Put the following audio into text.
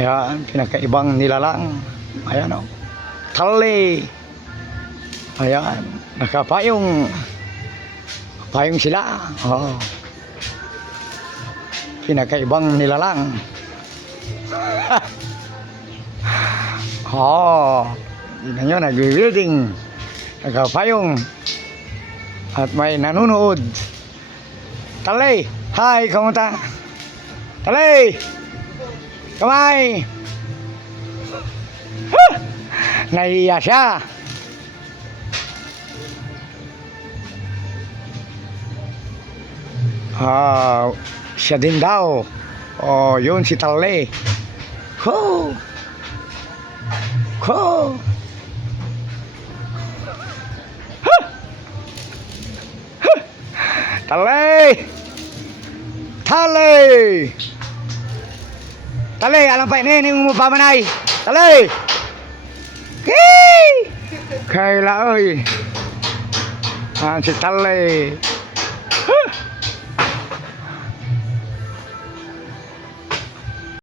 Ayan, pinakaibang nilalang. Ayan o. Tali. Ayan, nakapayong. Payong sila. Oh. Pinakaibang nilalang. Oh. Tignan nyo, nag-building. Nakapayong. At may nanonood. Tali. Hi, kamusta? Tali. Kamay. Nahiya siya. Siya din daw. Oh, yun si Tali. Ho! Ho! Tali! Tali! Tali, alam pa ini mo pamanay. Tali! Kay! Kaila oy. Si Tali.